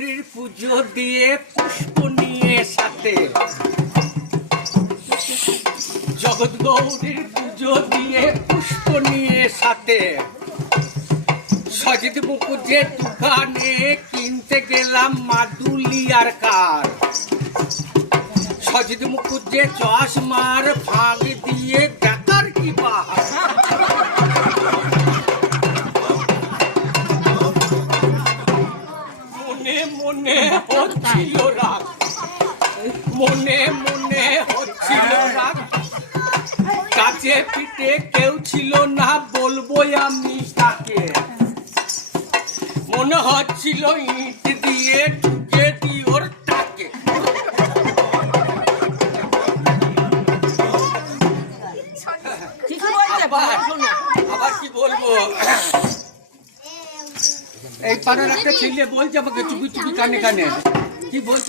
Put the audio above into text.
গৌরীর পুজো দিয়ে পুষ্প নিয়ে সাথে, জগৎ গৌরীর পুজো দিয়ে পুষ্প নিয়ে সাথে, সজিত মুকুজের দোকানে কিনতে গেলাম মাদুলিয়ার কার। সজিত মুকুজে চশমার ফাঁক দিয়ে দেখার কি বাহার। মনে মনে হচ্ছিল রাগ, মনে মনে হচ্ছিল রাগ, কাছে পিঠে কেউ ছিল না বলবো আমি তাকে। মনে হচ্ছিল ইট দিয়ে ঢুকে দি ওর তাকে। আবার কি বলবো, এই পাড়ার একটা ছেলে বলছে আমাকে চুপি চুপি কানে কানে, কি বলছে